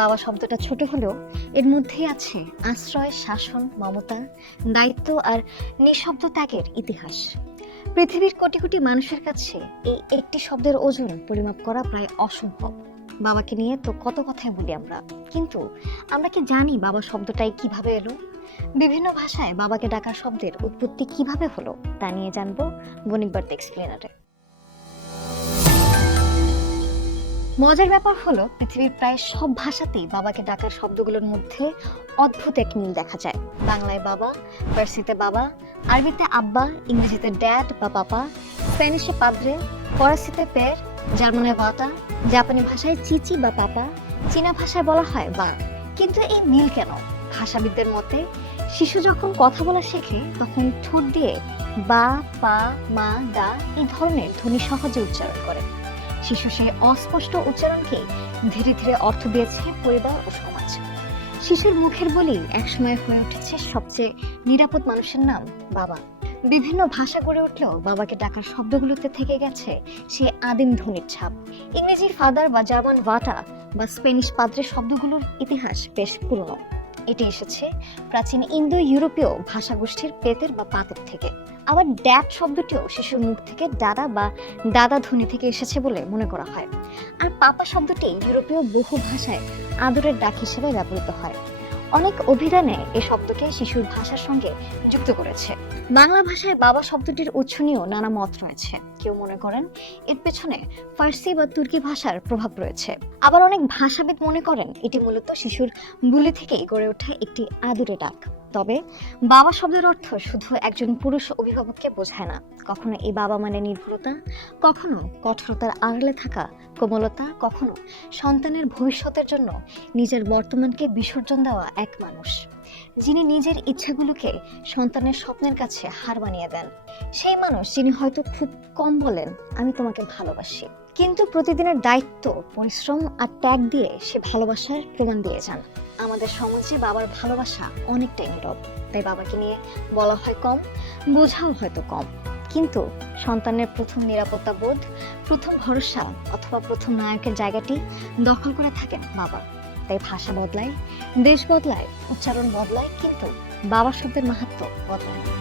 বাবা শব্দটা ছোট হলেও এর মধ্যেই আছে আশ্রয়, শাসন, মমতা, দায়িত্ব আর নিঃশব্দ ত্যাগের ইতিহাস। পৃথিবীর কোটি কোটি মানুষের কাছে এই একটি শব্দের ওজন পরিমাপ করা প্রায় অসম্ভব। বাবাকে নিয়ে তো কত কথাই বলি আমরা, কিন্তু আমরা কি জানি বাবা শব্দটাই কিভাবে এলো? বিভিন্ন ভাষায় বাবাকে ডাকার শব্দের উৎপত্তি কিভাবে হলো তা নিয়ে জানবো বণিক বার্তা এক্সপ্লেনারে। মজার ব্যাপার হলো, পৃথিবীর প্রায় সব ভাষাতেই বাবাকে ডাকার শব্দগুলোর মধ্যে অদ্ভুত এক মিল দেখা যায়। বাংলায় বাবা, ফার্সিতে বাবা, আরবিতে আব্বা, ইংরেজিতে ড্যাড বা পাপা, স্প্যানিশে পাদ্রে, ফরাসিতে পের, জার্মানে ভাতা, জাপানি ভাষায় চিচি বা পাপা, চীনা ভাষায় বলা হয় বা। কিন্তু এই মিল কেন? ভাষাবিদদের মতে শিশু যখন কথা বলা শেখে তখন ঠোঁট দিয়ে বা, পা, মা, দা এই ধরনের ধ্বনি সহজে উচ্চারণ করে। শিশু সেই অস্পষ্ট উচ্চারণকে ধীরে ধীরে অর্থ দিয়েছে পরিবার ও সমাজ। শিশুর মুখের বলি একসময় হয়ে উঠেছে সবচেয়ে নিরাপদ মানুষের নাম বাবা। বিভিন্ন ভাষা গড়ে উঠলেও বাবাকে ডাকার শব্দগুলোতে থেকে গেছে সেই আদিম ধ্বনির ছাপ। ইংরেজির ফাদার বা জার্মান ভাটা বা স্পেনিশ পাদ্রে শব্দগুলোর ইতিহাস বেশ পুরনো। এটি এসেছে প্রাচীন ইন্দো ইউরোপীয় ভাষাগোষ্ঠীর পেতের বা পাতের থেকে। আবার ড্যাড শব্দটিও শিশুর মুখ থেকে দাদা বা দাদা ধ্বনি থেকে এসেছে বলে মনে করা হয়। আর পাপা শব্দটি ইউরোপীয় বহু ভাষায় আদরের ডাক হিসেবে ব্যবহৃত হয়। অনেক অভিধানে এই শব্দকে শিশুর ভাষার সঙ্গে যুক্ত করেছে। বাংলা ভাষায় বাবা শব্দটির উৎস নিয়েও নানা মত রয়েছে। কেউ মনে করেন এর পেছনে ফার্সি বা তুর্কি ভাষার প্রভাব রয়েছে। আবার অনেক ভাষাবিদ মনে করেন এটি মূলত শিশুর বুলি থেকেই গড়ে ওঠা একটি আদুরে ডাক। তবে বাবা শব্দের অর্থ শুধু একজন পুরুষ অভিভাবককে বোঝায় না। কখনো এই বাবা মানে নির্ভরতা, কখনো কঠোরতার আড়ালে থাকা কোমলতা, কখনো সন্তানের ভবিষ্যতের জন্য নিজের বর্তমানকে বিসর্জন দেওয়া এক মানুষ, যিনি নিজের ইচ্ছাগুলোকে সন্তানের স্বপ্নের কাছে হার বানিয়ে দেন। সেই মানুষ যিনি হয়তো খুব কম বলেন আমি তোমাকে ভালোবাসি, কিন্তু প্রতিদিনের দায়িত্ব, পরিশ্রম আর ত্যাগ দিয়ে সে ভালোবাসার প্রমাণ দিয়ে যান। আমাদের সমাজে বাবার ভালোবাসা অনেকটাই নীরব, তাই বাবাকে নিয়ে বলা হয় কম, বোঝাও হয়তো কম। কিন্তু সন্তানের প্রথম নিরাপত্তা বোধ, প্রথম ভরসা অথবা প্রথম নায়কের জায়গাটি দখল করে থাকেন বাবা। তাই ভাষা বদলায়, দেশ বদলায়, উচ্চারণ বদলায়, কিন্তু বাবা শব্দের মাহাত্ম্য বদলায় না।